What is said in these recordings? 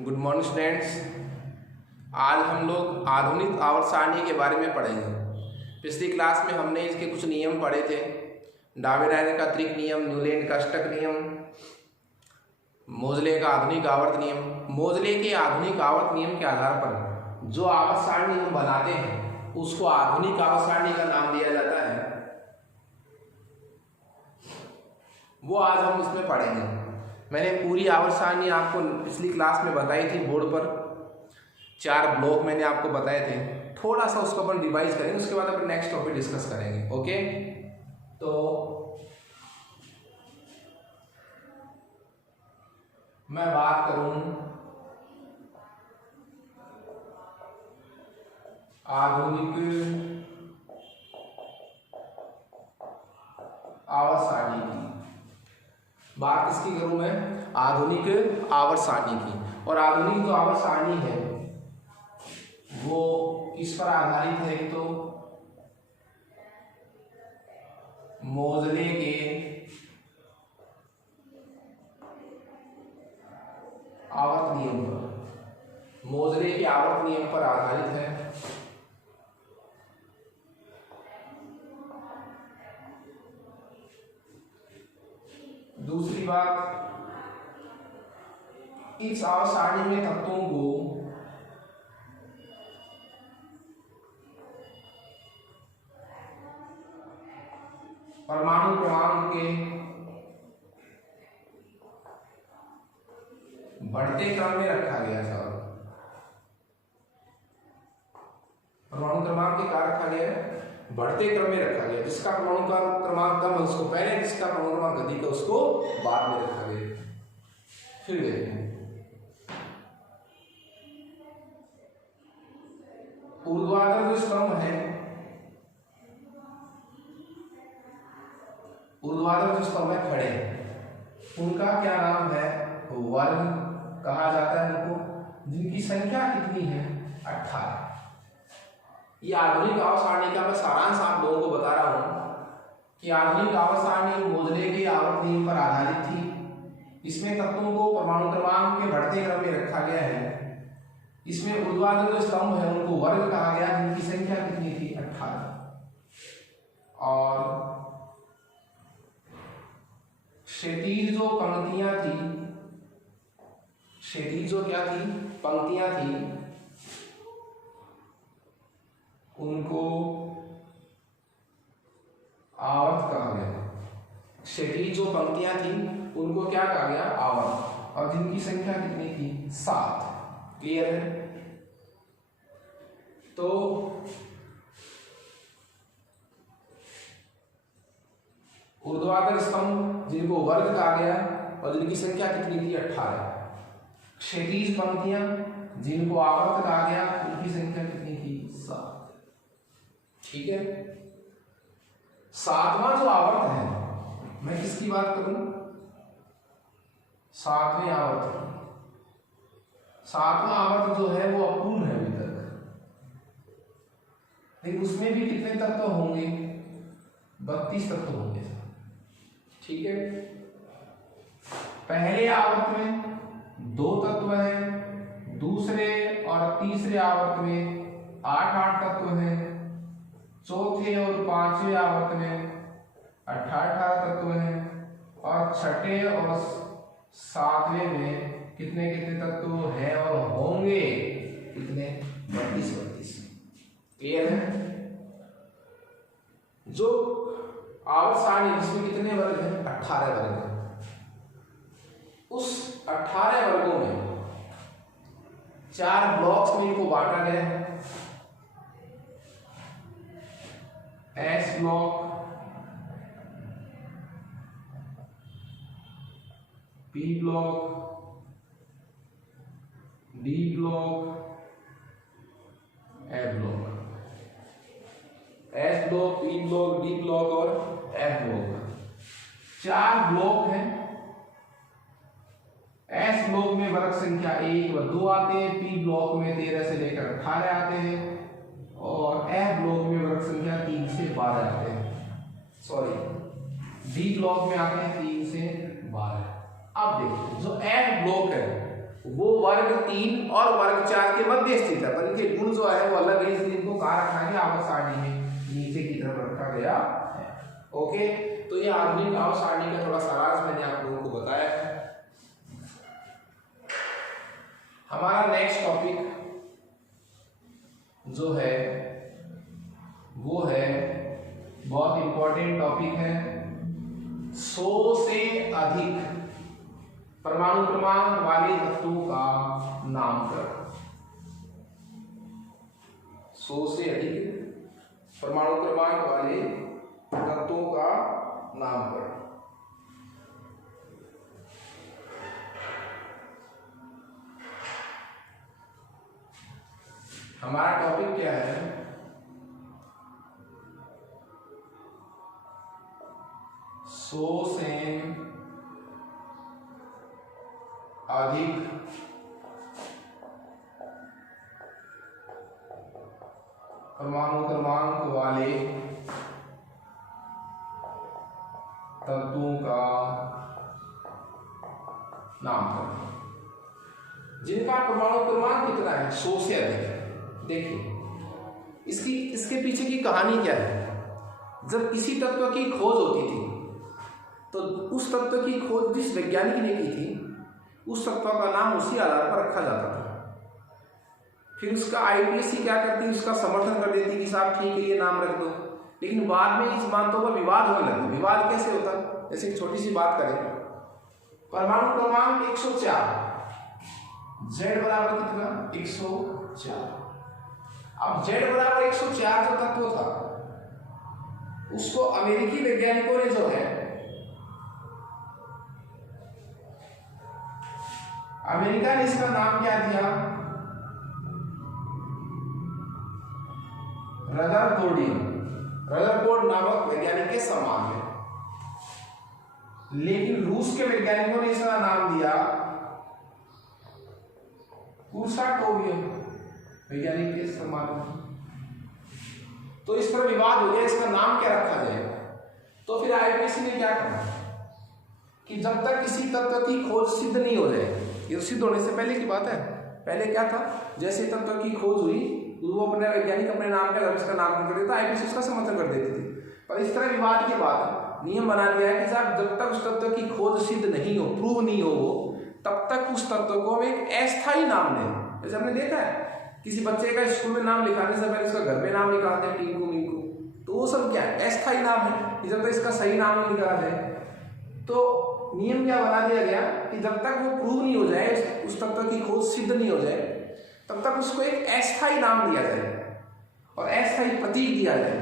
Good morning students. आज हम लोग आधुनिक आवर्त सारणी के बारे में पढ़ेंगे। पिछली क्लास में हमने इसके कुछ नियम पढ़े थे। डावेरायर का त्रिक नियम, न्यूलैंड का अष्टक नियम, मोजले का आधुनिक आवर्त नियम। मोजले के आधुनिक आवर्त नियम के आधार पर जो आवर्त सारणी हम बनाते हैं उसको आधुनिक आवर्त सारणी का नाम दिया जाता है। वो आज हम इसमें पढ़ेंगे। मैंने पूरी आवर्त सारणी आपको पिछली क्लास में बताई थी। बोर्ड पर 4 ब्लॉक मैंने आपको बताए थे। थोड़ा सा उसको अपन रिवाइज करेंगे, उसके बाद अपन नेक्स्ट टॉपिक डिस्कस करेंगे। ओके, तो मैं बात करूं आधुनिक आवर्त सारणी की। बात किसकी करूं मैं? आधुनिक आवर्त सारणी की। और आधुनिक जो आवर्त सारणी है वो किस पर आधारित है? तो मोजले के आवर्त नियम पर, मोजले के आवर्त नियम पर आधारित है। दूसरी बात, इस आवर्त सारणी में तत्वों को परमाणु क्रमांक के बढ़ते क्रम में रखा गया था। परमाणु क्रमांक के क्या रखा गया है? बढ़ते क्रम में रखा गया। जिसका परमाणु का क्रमांक कम है उसको पहले, जिसका परमाणु क्रमांक अधिक है उसको बाद में रखा गया। फिर देखिए, ऊर्ध्वाधर जो स्तंभ है, ऊर्ध्वाधर जो स्तंभ है खड़े, उनका क्या नाम है? वर्ग कहा जाता है उनको, जिनकी संख्या कितनी है? 18। ये आधुनिक आवर्त सारणी का मैं सारांश आप लोगों को बता रहा हूं कि आधुनिक आवर्त सारणी मोजले के आवर्त नियम पर आधारित थी। इसमें तत्वों को परमाणु क्रमांक के बढ़ते क्रम में रखा गया है। इसमें ऊर्ध्वाधर जो स्तंभ है उनको वर्ग कहा गया, जिनकी संख्या कितनी थी? 18। और क्षैतिज जो पंक्तियां थी, क्षैतिज जो क्या थी? पंक्तियां थी, उनको आवर्त कहा गया। क्षैतिज जो पंक्तियां थी उनको क्या कहा गया? आवर्त। और जिनकी संख्या कितनी थी? 7। क्लियर है? तो ऊर्ध्वाधर स्तंभ जिनको वर्ग कहा गया और जिनकी संख्या कितनी थी? 18। क्षैतिज पंक्तियां जिनको आवर्त कहा गया, उनकी संख्या कितनी थी? 7। ठीक है। 7वां जो आवर्त है, मैं किसकी बात करूं? 7वें आवर्त। 7वां आवर्त जो है वो अपूर्ण है अभी तक, लेकिन उसमें भी कितने तत्व होंगे? 32 तत्व होंगे। ठीक है। पहले आवर्त में 2 तत्व हैं, दूसरे और तीसरे आवर्त में 8 तत्व हैं, चौथे और 5वें आवर्त में 18 तत्व हैं, और छठे और 7वें में कितने तत्व हैं और होंगे? कितने? 32। क्लियर है? जो आवर्त सारणी जिसमें कितने वर्ग हैं? 18 वर्ग हैं। उस 18 वर्गों में 4 ब्लॉक्स में इनको बांटा गया है। S block, P block, D block, F block. S block, P block, D block और एफ ब्लॉक। 4 ब्लॉक हैं। एस ब्लॉक में वर्ग संख्या 1 व 2 आते हैं, पी ब्लॉक में 13 से लेकर 18 आते हैं, और एफ ब्लॉक में वर्ग संख्या 3 से 12 आते हैं। सॉरी, डी ब्लॉक में आते हैं 3 से 12। अब देखिए, जो एफ ब्लॉक है वो वर्ग 3 और वर्ग 4 के मध्य स्थित है, पर इनके गुण जो है वो अलग है, इसलिए इनको कहाँ रखा है, आवर्त सारणी में नीचे की तरफ रखा गया है। ओके, तो ये आधुनिक आवर्त सारणी का थोड़ा सारांश मैंने आप लोगों को बताया है। हमारा नेक्स्ट टॉपिक जो है वो है बहुत इंपॉर्टेंट टॉपिक है, 100 से अधिक परमाणु क्रमांक वाले तत्वों का नामकरण। 100 से अधिक परमाणु क्रमांक वाले तत्वों का नामकरण। हमारा टॉपिक क्या है, सौ से अधिक परमाणु क्रमांक वाले तत्वों का नामकरण। जिनका परमाणु क्रमांक कितना है, 100 से अधिक है। देखिए इसके पीछे की कहानी क्या है। जब किसी तत्व की खोज होती थी तो उस तत्व की खोज जिस वैज्ञानिक ने की थी उस तत्व का नाम उसी आधार पर रखा जाता था। फिर उसका आईपीएससी क्या करती, उसका समर्थन कर देती कि साहब ठीक है ये नाम रख दो, लेकिन बाद में इस बातों पर विवाद होने लगता। विवाद कैसे होता, जैसे एक छोटी सी बात करें, परमाणु क्रमांक 104, Z बराबर कितना, 104। अब Z बराबर 104 जो तत्व था उसको अमेरिकी वैज्ञानिकों ने जो है, अमेरिका ने इसका नाम क्या दिया, रदरफोर्ड नामक वैज्ञानिक के सम्मान में। लेकिन रूस के वैज्ञानिकों ने इसका नाम दिया कुर्साकोवियम वैज्ञानिक के सम्मान में। तो इस पर विवाद हो गया इसका नाम क्या रखा जाएगा। तो फिर आईपीएससी ने क्या कहा कि जब तक किसी तत्व की खोज सिद्ध नहीं हो जाए, ये सिद्ध होने से पहले की बात है, पहले क्या था, जैसे तत्व की खोज हुई वो अपने वैज्ञानिक अपने नाम पे इसका नाम कर देता, आईपीएससी उसका समर्थन कर देती थी। पर इस तरह विवाद के बाद नियम बना दिया है कि साहब जब तक उस तत्व की खोज सिद्ध नहीं हो, प्रूव नहीं हो वो, तब तक उस तत्व को हम एक अस्थायी नाम दें। जैसे हमने देखा है किसी बच्चे का स्कूल में नाम लिखाने से पहले उसका घर में नाम लिखाते हैं, टिंकू मिंकू, तो वो सब क्या है, अस्थायी नाम है, जब तक इसका सही नाम नहीं निकाला जाए। तो नियम क्या बना दिया गया कि जब तक वो प्रूव नहीं हो जाए, उस तत्व की खोज सिद्ध नहीं हो जाए, तब तक उसको एक अस्थायी नाम दिया जाए और अस्थायी प्रतीक दिया जाए।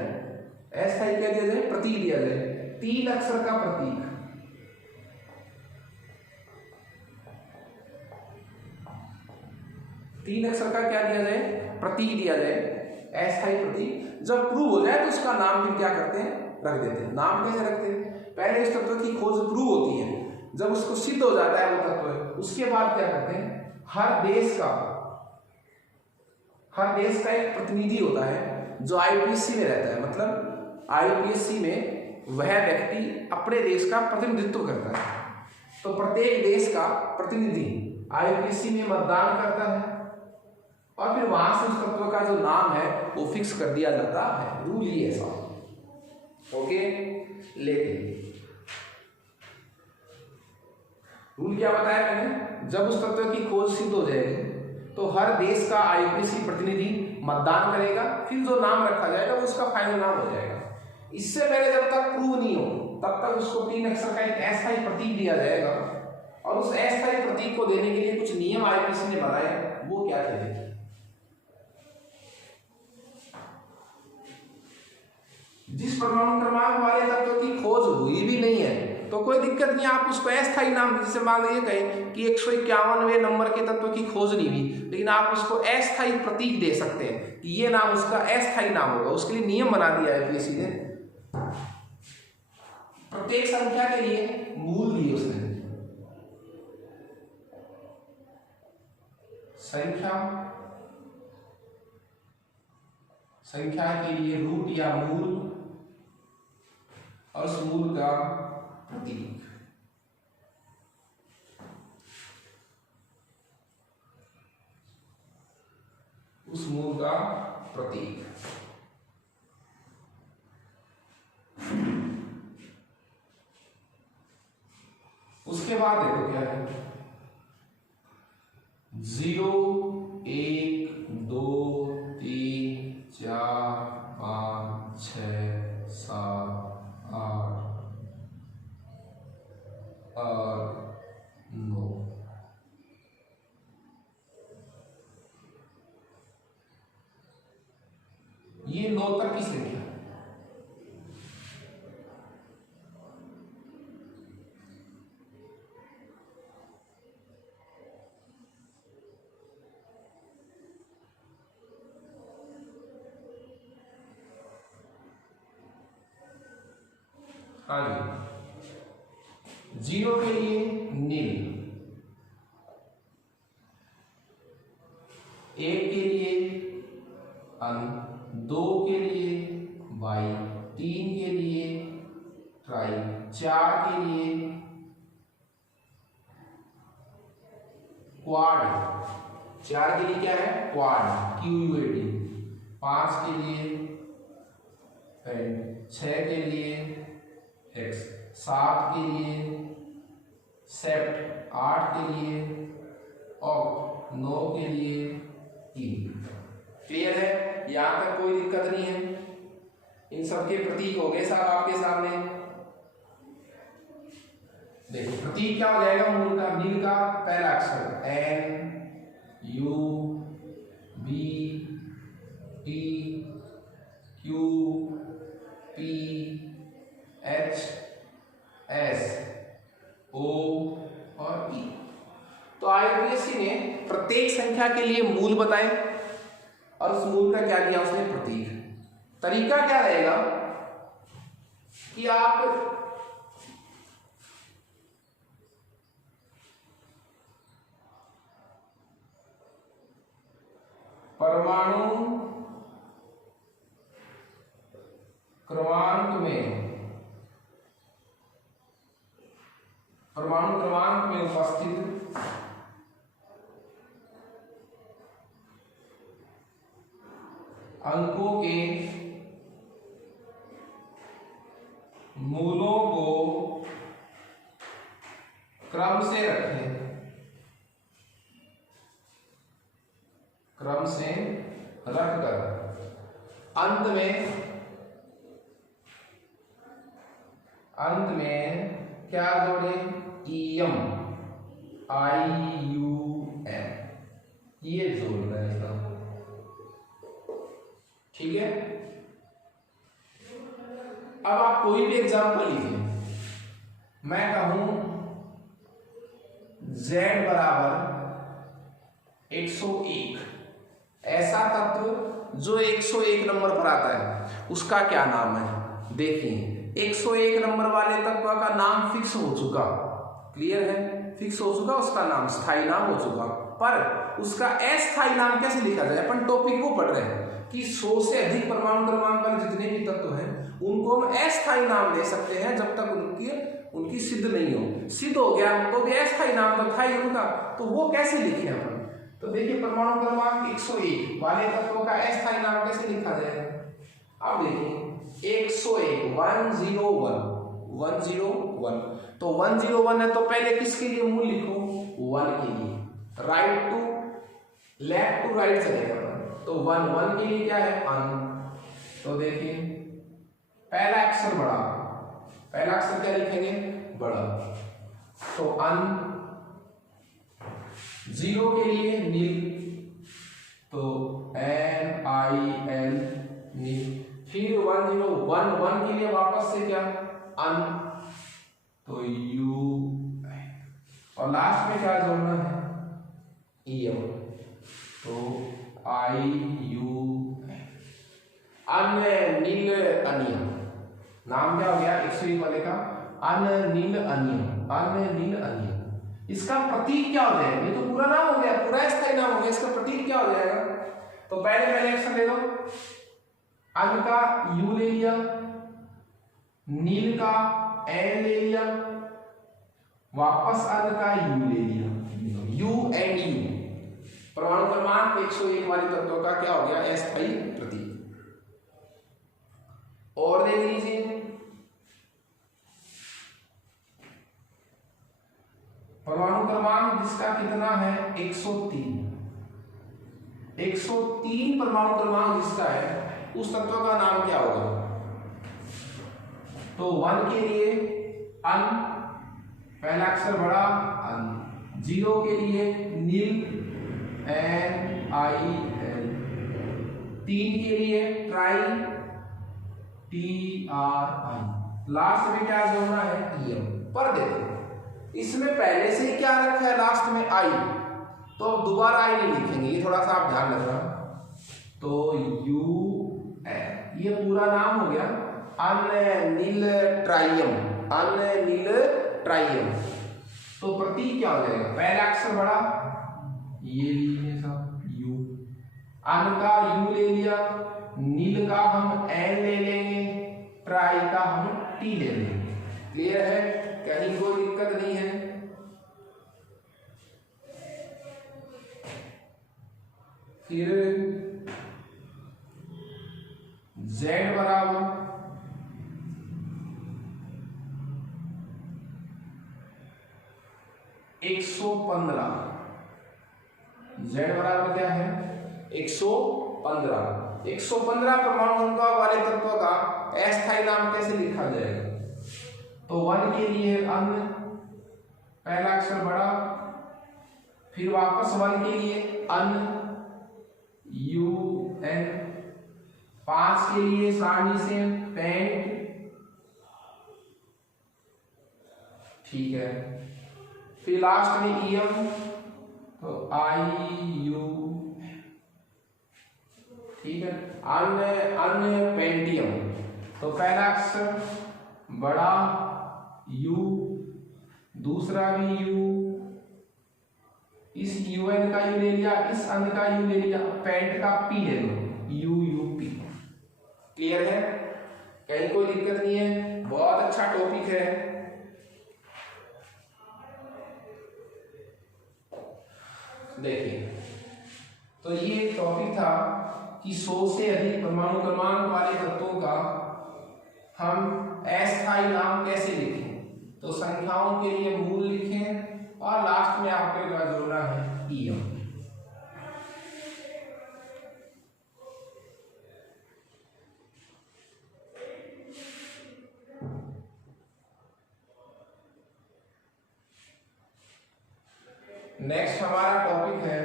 अस्थायी क्या दिया जाए, प्रतीक दिया जाए, 3 अक्षर का प्रतीक। तीन अक्षर का क्या दिया जाए, प्रतीक दिया जाए, अस्थायी प्रतीक। जब प्रूव हो जाए तो उसका नाम फिर क्या करते हैं, रख देते हैं। नाम कैसे रखते हैं, पहले इस तत्व की खोज प्रूव होती है, जब उसको सिद्ध हो जाता है वो तत्व, उसके बाद क्या करते हैं, हर देश का एक प्रतिनिधि होता है जो आईपीएससी में रहता है। मतलब आईपीएससी में वह व्यक्ति अपने देश का प्रतिनिधित्व करता है। तो प्रत्येक देश का प्रतिनिधि आईपीएससी में मतदान करता है और फिर वहां से उस तत्व का जो नाम है वो फिक्स कर दिया जाता है। रूल ही ऐसा। ओके, लेकिन रूल क्या बताया मैंने, जब उस तत्व की खोज सिद्ध हो जाएगी तो हर देश का आईपीएससी प्रतिनिधि मतदान करेगा, फिर जो नाम रखा जाएगा वो उसका फाइनल नाम हो जाएगा। इससे पहले जब तक प्रूव नहीं हो तब तक उसको 3 अक्षर का एक अस्थायी प्रतीक दिया जाएगा और उस अस्थायी प्रतीक को देने के लिए कुछ नियम आईपीएससी ने बनाए। वो क्या थे, जिस परमाणु क्रमांक वाले तत्व की खोज हुई भी नहीं है तो कोई दिक्कत नहीं, आप उसको अस्थायी नाम, जैसे मान लीजिए कहें कि 151वें नंबर के तत्व की खोज नहीं हुई, लेकिन आप उसको अस्थायी प्रतीक दे सकते हैं कि ये नाम उसका अस्थायी नाम होगा। उसके लिए नियम बना दिया है आईपीएससी ने। प्रत्येक संख्या के लिए मूल दिए उसने, संख्या के लिए रूट या मूल और उस मूल का प्रतीक। उस मूल का प्रतीक। उसके बाद देखो क्या है, 0 1 2 3 4 5 6 7 8 और 9। ये 9 तक की संख्या। हाँ जी, 0 के लिए नील, 1 के लिए अन, 2 के लिए बाई, 3 के लिए ट्राई, 4 के लिए क्वाड, 4 के लिए क्या है क्वाड, QUAD, 5 के लिए पेंट, 6 के लिए हेक्स, 7 के लिए सेप्ट, 8 के लिए ऑक्ट, 9 के लिए कीन। क्लियर है? यहां तक कोई दिक्कत नहीं है। इन सबके प्रतीक हो गए साहब आपके सामने। देखो प्रतीक क्या हो जाएगा मूल का, नील का पहला अक्षर N U B T Q P H S O और E। तो IUPAC ने प्रत्येक संख्या के लिए मूल बताए और उस मूल का क्या किया उसने प्रतीक। तरीका क्या रहेगा कि आप परमाणु क्रमांक में उपस्थित अंकों के मूलों को क्रम से रखें, क्रम से रखकर अंत में क्या जोड़े, EM IUM, ये जोड़ना है। ठीक है, अब आप कोई भी एग्जाम्पल लीजिए। मैं कहूं Z बराबर 101, ऐसा तत्व जो 101 नंबर पर आता है उसका क्या नाम है। देखिए 101 नंबर वाले तत्व का नाम फिक्स हो चुका, क्लियर है, फिक्स हो चुका, उसका नाम स्थायी नाम हो चुका, पर उसका अस्थायी नाम कैसे लिखा जाए। अपन टॉपिक को पढ़ रहे हैं कि 100 से अधिक परमाणु क्रमांक वाले जितने भी तत्व हैं उनको हम अस्थायी नाम दे सकते हैं जब तक उनकी सिद्ध नहीं हो। सिद्ध हो गया तो भी अस्थायी नाम तो था ही उनका, तो वो कैसे लिखे अपन। तो देखिए परमाणु क्रमांक 101 वाले तत्वों का अस्थायी नाम कैसे लिखा जाएगा। अब देखिए 101 101, तो 101 है तो पहले किसके लिए मूल लिखो, 1 के लिए, right to left to right चलेगा। तो 1 के लिए क्या है अन, तो देखिए पहला अक्षर बड़ा, पहला अक्षर क्या लिखेंगे बड़ा, तो अन। 0 के लिए नील, तो NIL नील। फिर 1 के लिए वापस से क्या अन, तो U, और लास्ट में क्या जोड़ना है EM, तो IU। अनिल अनियम, नाम क्या हो गया 101 वाले का अनिल अनियम, अनिल अनियम। इसका प्रतीक क्या हो जाएगा, ये तो पूरा नाम हो गया, पूरा स्थायी नाम हो गया, इसका प्रतीक क्या हो जाएगा। तो पहले अक्षर ले लो, अन का U ले लिया, नील का N ले लिया, वापस अन का U ले लिया, U एंड U। परमाणु क्रमांक 101 वाले वाले तत्व का क्या हो गया, अस्थायी प्रतीक। और देख लीजिए, परमाणु क्रमांक जिसका कितना है 103, 103 परमाणु क्रमांक जिसका है उस तत्व का नाम क्या होगा। तो 1 के लिए अन, पहला अक्षर बड़ा अन, 0 के लिए नील NIL, 3 के लिए ट्राई TRI, लास्ट में क्या जोड़ना है EM। पर देखो इसमें पहले से ही क्या रखा है लास्ट में I, तो अब दोबारा I नहीं लिखेंगे, ये थोड़ा सा आप ध्यान रखना। तो UN, ये पूरा नाम हो गया अनिल ट्राइयम, अनिल ट्राइयम। तो प्रतीक क्या हो जाएगा, पहला अक्षर बड़ा, ये लीजिए सब U, अन का U ले लिया, नील का हम N ले लेंगे, ट्राई का हम T ले लेंगे। क्लियर है, कहीं कोई दिक्कत नहीं है। फिर Z बराबर 115, Z बराबर क्या है 115, 115 परमाणु अनुभाग वाले तत्व का अस्थायी नाम कैसे लिखा जाएगा। तो 1 के लिए अन, पहला अक्षर बड़ा, फिर वापस 1 के लिए अन UN, 5 के लिए सारणी से पेंट, ठीक है, फिर लास्ट में EM, तो IU, ठीक है, अन्य पेंटियम, तो पहला अक्षर बड़ा U, दूसरा भी U, इस UN का U ले लिया, इस अन का U ले लिया, पेंट का P ले लो, UUP। क्लियर है, कहीं कोई दिक्कत नहीं है, बहुत अच्छा टॉपिक है। देखिए, तो ये टॉपिक था कि 100 से अधिक परमाणु क्रमांक वाले तत्वों का हम अस्थायी नाम कैसे लिखें। तो संख्याओं के लिए मूल लिखें और लास्ट में आपके का जोड़ना है EM। नेक्स्ट हमारा टॉपिक है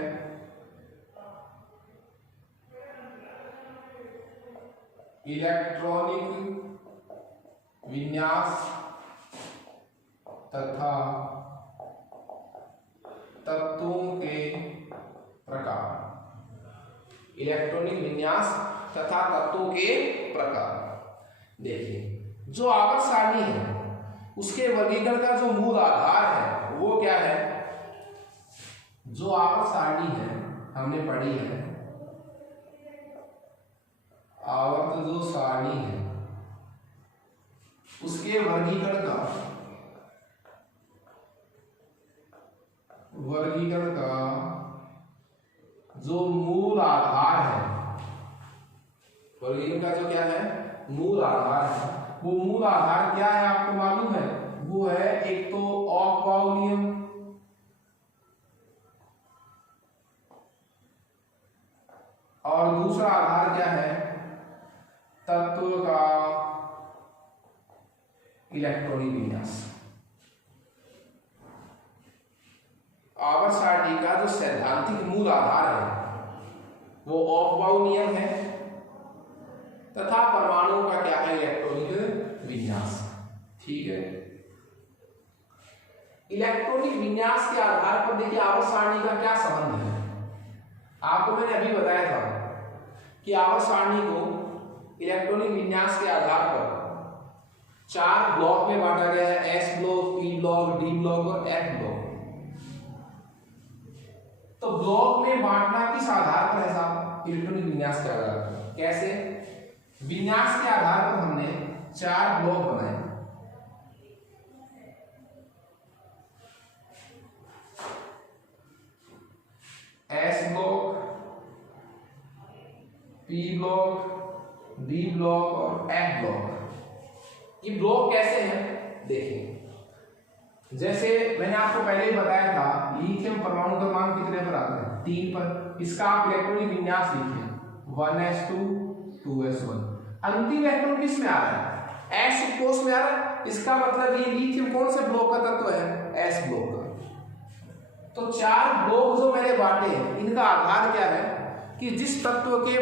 इलेक्ट्रॉनिक विन्यास तथा तत्वों के प्रकार। इलेक्ट्रॉनिक विन्यास तथा तत्वों के प्रकार। देखिए, जो आवर्त सारणी है उसके वर्गीकरण का जो मूल आधार है वो क्या है। जो आवर्त सारणी है हमने पढ़ी है, आवर्त जो सारणी है उसके वर्गीकरण का जो मूल आधार है, वर्गीकरण का जो क्या है मूल आधार है, वो मूल आधार क्या है आपको मालूम है। वो है एक तो ऑफ बाउ नियम, और दूसरा आधार क्या है तत्व का इलेक्ट्रॉनिक विन्यास। आवर्त सारणी का जो सैद्धांतिक मूल आधार है वो ऑफ बाउ नियम है तथा परमाणुओं का क्या है इलेक्ट्रॉनिक विन्यास। ठीक है, इलेक्ट्रॉनिक विन्यास के आधार पर देखिए आवर्त सारणी का क्या संबंध है। आपको मैंने अभी बताया था कि आवर्त सारणी को इलेक्ट्रॉनिक विन्यास के आधार पर 4 ब्लॉक में बांटा गया है, S block, P block, D block और F ब्लॉक। तो ब्लॉक में बांटना किस आधार पर है साहब, इलेक्ट्रॉनिक विन्यास के आधार पर। कैसे, विन्यास के आधार पर हमने 4 ब्लॉक बनाए। S block, P block, D block और एफ ब्लॉक। ये ब्लॉक कैसे हैं देखिए, जैसे मैंने आपको पहले ही बताया था लिथियम परमाणु क्रमांक कितने पर आता है 3 पर। इसका आप इलेक्ट्रॉनिक विन्यास लिखिए 1s2 2s1। अंतिम इलेक्ट्रॉन किस में आ रहा है एस कोष में आ रहा है। इसका मतलब ये लिथियम कौन से ब्लॉक का तत्व है एस ब्लॉक का। तो 4 ब्लॉक जो मैंने बांटे हैं इनका आधार क्या है कि जिस तत्व के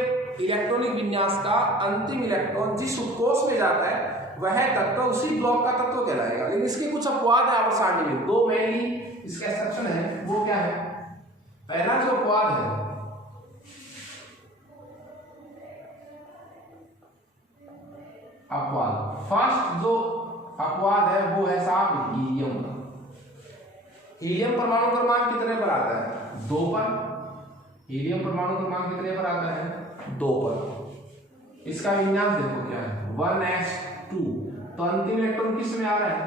इलेक्ट्रॉनिक विन्यास का अंतिम इलेक्ट्रॉन जिस उपकोष में जाता है वह तत्व उसी ब्लॉक का तत्व कहलाएगा। लेकिन इसके कुछ अपवाद है आवर्त सारणी में, 2 मेनली इसका एक्सेप्शन है। वो क्या है, पहला जो अपवाद है फर्स्ट जो अपवाद है वो है साहब हीलियम का। हीलियम परमाणु क्रमांक कितने पर आता है 2 पर। हीलियम परमाणु क्रमांक कितने पर आता है 2 पर। इसका विन्यास देखो क्या है 1s2। तो अंतिम इलेक्ट्रॉन किस में आ रहा है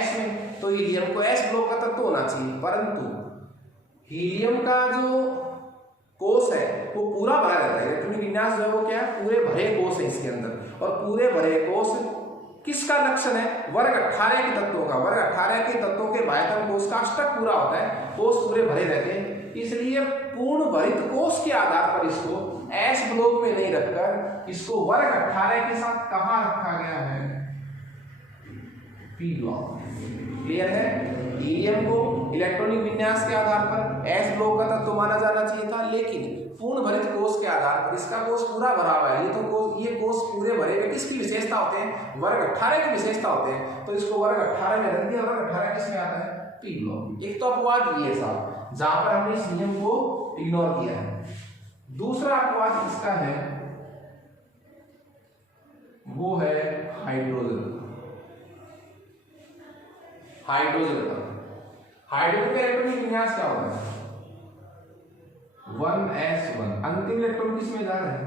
s में। तो हीलियम को s ब्लॉक का तत्व होना चाहिए, परंतु हीलियम का जो कोष है वो पूरा भरा रहता है। इलेक्ट्रॉनिक विन्यास जो है वो क्या है पूरे भरे कोष है इसके अंदर। और पूरे भरे कोष किसका लक्षण है वर्ग 18 के तत्वों का। वर्ग 18 के तत्वों के बाह्यतम कोष का अष्टक पूरा होता है, कोष पूरे भरे रहते हैं। इसलिए पूर्ण भरित कोष के आधार पर इसको एस ब्लॉक में नहीं रखकर इसको वर्ग 18 के साथ कहां रखा गया है पी ब्लॉक। क्लियर है। हीलियम को इलेक्ट्रॉनिक विन्यास के आधार पर एस ब्लॉक का तत्व माना जाना चाहिए था, लेकिन पूर्ण भरित कोष के आधार पर इसका कोष पूरा भरा हुआ है। ये कोष पूरे भरे हुए किसकी विशेषता होते हैं वर्ग 18 की विशेषता होते हैं। तो इसको वर्ग 18 में रख दिया। वर्ग 18 किसमें आता है पी ब्लॉक। एक तो अपवाद ये साहब जहां पर हमने इस नियम को इग्नोर किया है। दूसरा अपवाद इसका है वो है हाइड्रोजन। हाइड्रोजन का इलेक्ट्रॉनिक विन्यास क्या होता है 1s1। अंतिम इलेक्ट्रॉन किस में जा रहा है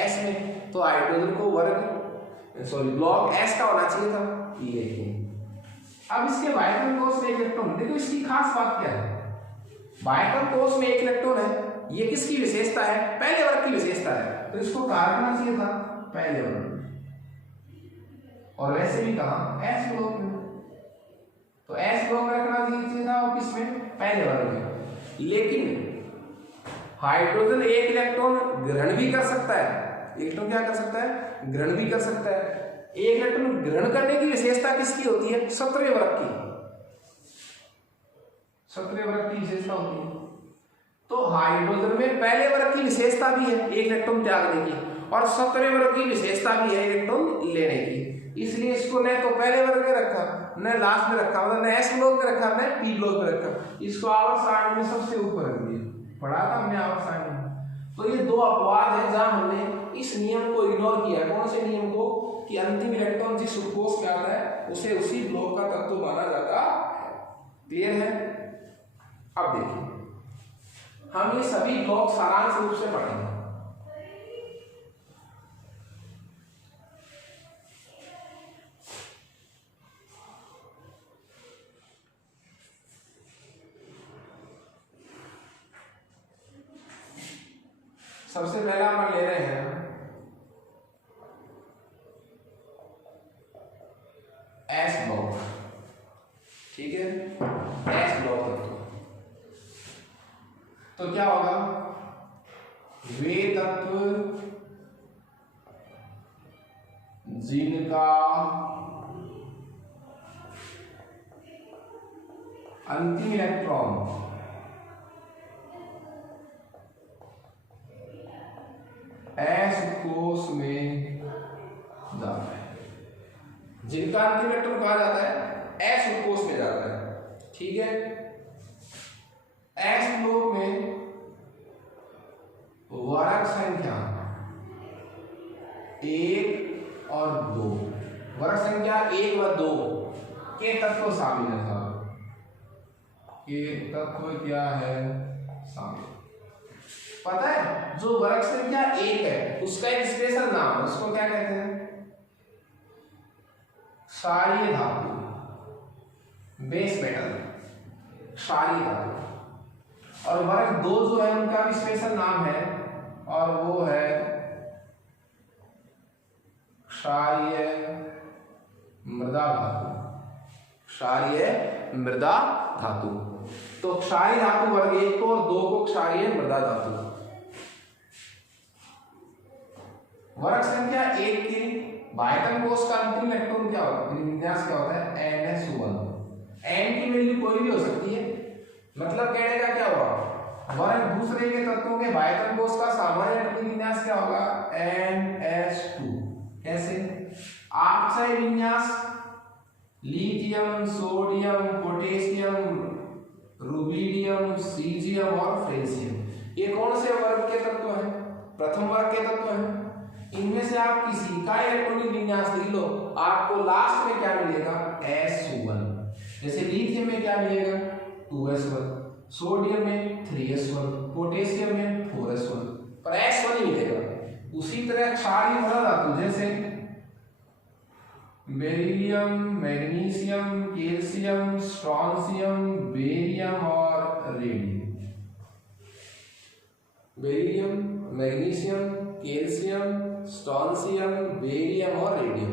s में। तो हाइड्रोजन को ब्लॉक s का होना चाहिए था ये। अब इसके बाह्यतम कोष में एक इलेक्ट्रॉन, देखो इसकी खास बात क्या है बाह्यतम कोष में एक इलेक्ट्रॉन है। ये किसकी विशेषता है पहले वर्ग की विशेषता है। तो इसको कहा रखना चाहिए था पहले वर्ग, और वैसे भी कहा s ब्लॉक में। तो s ब्लॉक में रखना चाहिए था और किसमें पहले वर्ग में। लेकिन हाइड्रोजन एक इलेक्ट्रॉन ग्रहण भी कर सकता है। इलेक्ट्रॉन क्या कर सकता है ग्रहण भी कर सकता है। एक इलेक्ट्रॉन ग्रहण करने की विशेषता किसकी होती है 17वें वर्ग की। 17वें वर्ग की विशेषता होती है। तो हाइड्रोजन में पहले वर्ग की विशेषता भी है एक इलेक्ट्रॉन त्यागने की, और 17वें वर्ग की विशेषता भी है इलेक्ट्रॉन लेने की। इसलिए इसको न तो पहले वर्ग में रखा न लास्ट में रखा, मतलब न एस ब्लॉक में रखा न पी ब्लॉक में रखा। इसको आवर्त सारणी में सबसे ऊपर रख दिया। पढ़ा था हमने आवर्त सारणी में। तो ये 2 अपवाद है जहां हमने इस नियम को इग्नोर किया। कौन से नियम को कि अंतिम इलेक्ट्रॉन जिस उपकोष में आता है उसे उसी ब्लॉक का तत्व माना जाता है। क्लियर है। अब देखिए हम ये सभी ब्लॉक सारांश रूप से पढ़ेंगे। सबसे पहला हम ले रहे हैं एस ब्लॉक। ठीक है एस ब्लॉक तो क्या होगा वे तत्व जिनका अंतिम इलेक्ट्रॉन एस कोष में जाता है। जिनका अंतिम इलेक्ट्रॉन कहा जाता है एस कोष में जाता है। ठीक है एस ब्लॉक में वर्ग संख्या 1 और 2, वर्ग संख्या 1 व 2 के तत्व शामिल है साहब। ये तत्व क्या है शामिल। पता है जो वर्ग संख्या 1 है उसका एक स्पेशल नाम है, उसको क्या कहते हैं क्षारीय धातु, बेस मेटल क्षारीय धातु। और वर्ग 2 जो है उनका भी स्पेशल नाम है और वो है क्षारीय मृदा धातु, क्षारीय मृदा धातु। तो क्षारीय धातु वर्ग 1 को और 2 को क्षारीय मृदा धातु। वर्ग संख्या 1 के बायतन कोष का अंतिम इलेक्ट्रॉन क्या होता है, विन्यास क्या होता है, NS1। N की वैल्यू कोई भी हो सकती है, मतलब कहने का क्या हुआ, वर्ग दूसरे के तत्वों के बायतन कोष का सामान्य इलेक्ट्रॉन विन्यास क्या होगा, NS2। कैसे, आपचय विन्यास lithium, sodium, potassium, rubidium, caesium और फ्रेंसियम, ये कौन से वर्ग के तत्व हैं, प्रथम वर्ग के तत्व हैं। इनमें से आप किसी का इलेक्ट्रॉनिक विन्यास लिख लो, आपको लास्ट में क्या मिलेगा, S1। जैसे लिथियम में क्या मिलेगा, 2S1, सोडियम में 3S1, पोटेशियम में 4S1, पर S1 ही मिलेगा। उसी तरह क्षारीय मृदा धातु जैसे beryllium, magnesium, calcium, strontium, barium और radium. Beryllium, magnesium, calcium, strontium, barium और रेडियम,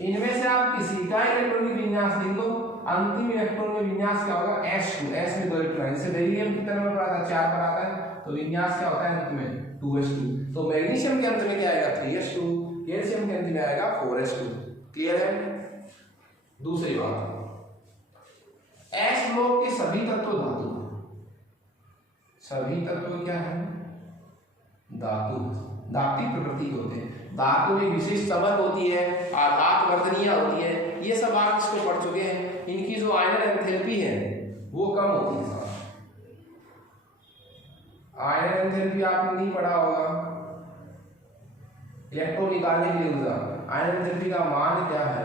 इनमें से आप किसी का इलेक्ट्रॉनिक विन्यास लिख लो, अंतिम इलेक्ट्रॉन में विन्यास क्या होगा, S2। S में 2 इलेक्ट्रॉन, जैसे बेरिलियम कितने नंबर पर आता है, 4 पर आता है, तो विन्यास क्या होता है अंत में, 2S2। तो मैग्नीशियम के अंत में क्या आएगा, 3S2, कैल्शियम के अंत में आएगा 4S2। क्लियर है। दूसरी बात, S ब्लॉक के सभी तत्व धातु, सभी तत्व क्या है, धातु, धात्विक प्रकृति के होते हैं। धातु में विशेष चमक होती है, आघात वर्धनीय होती है, ये सब आप इसको पढ़ चुके हैं। इनकी जो आयनन एंथैल्पी है वो कम होती है। आयनन एंथैल्पी आपने नहीं पढ़ा होगा, इलेक्ट्रॉन निकालने के लिए ऊर्जा, आयनन एंथैल्पी का मान क्या है,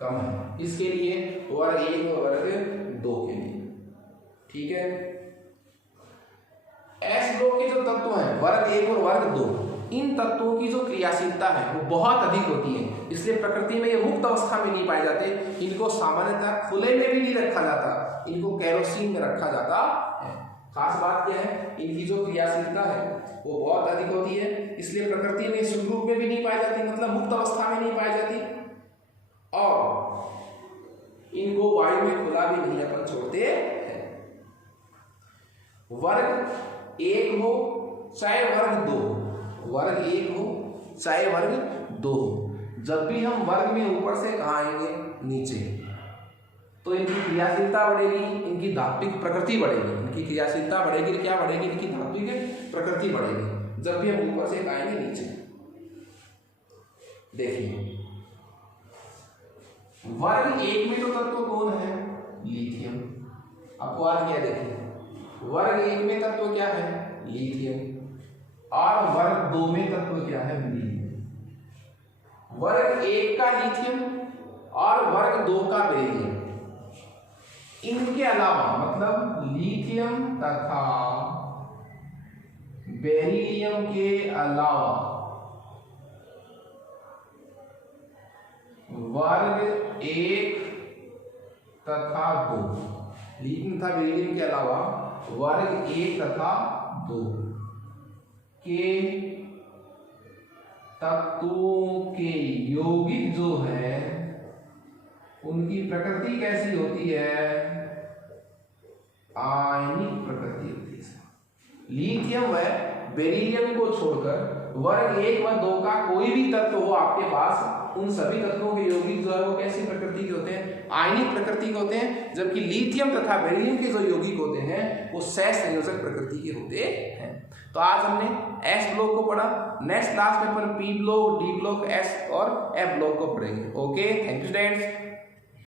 कम है। इसके लिए वर्ग 1 और वर्ग 2 के लिए, ठीक है। S ब्लॉक के जो तत्व हैं वर्ग 1 और वर्ग 2, इन तत्वों की जो क्रियाशीलता है वो बहुत अधिक होती है, इसलिए प्रकृति में ये मुक्त अवस्था में नहीं पाए जाते। इनको सामान्यतः खुले में भी नहीं रखा जाता, इनको केरोसिन में रखा जाता है। खास बात क्या है, इनकी जो क्रियाशीलता है वो बहुत अधिक होती है, इसलिए प्रकृति में शुद्ध रूप में भी नहीं पाई जाती, मतलब मुक्त अवस्था में नहीं पाई जाती, और इनको वायु में खुला भी नहीं अपन छोड़ते हैं। वर्ग 1 हो चाहे वर्ग 2, वर्ग 1 हो चाहे वर्ग 2 हो, जब भी हम वर्ग में ऊपर से कहाँ आएंगे, नीचे, तो इनकी क्रियाशीलता बढ़ेगी, इनकी धात्विक प्रकृति बढ़ेगी। इनकी क्रियाशीलता बढ़ेगी, क्या बढ़ेगी, इनकी धात्विक प्रकृति बढ़ेगी जब भी हम ऊपर से आएंगे नीचे। देखिए वर्ग 1 में तो तत्व कौन है, लिथियम। आपको आज क्या देखिए, वर्ग 1 में तत्व क्या है, लिथियम, और वर्ग 2 में तत्व क्या है, बेरिलियम। वर्ग 1 का लिथियम और वर्ग 2 का बेरिलियम, इनके अलावा मतलब लिथियम तथा बेरिलियम के अलावा वर्ग 1 तथा 2, लिथियम तथा बेरिलियम के अलावा वर्ग 1 तथा 2 के तत्वों के यौगिक जो है उनकी प्रकृति कैसी होती है, आयनिक प्रकृति होती है। लिथियम व बेरिलियम को छोड़कर वर्ग 1 व 2 का कोई भी तत्व हो आपके पास, उन सभी तत्वों के यौगिक जो है वो कैसी प्रकृति के होते हैं, आयनिक प्रकृति के होते हैं, जबकि लिथियम तथा बेरिलियम के जो यौगिक होते हैं वो सहसंयोजक प्रकृति के होते हैं। तो आज हमने S ब्लॉक को पढ़ा, नेक्स्ट क्लास में अपन P block, D block, S और F ब्लॉक को पढ़ेंगे। Okay, thank you students.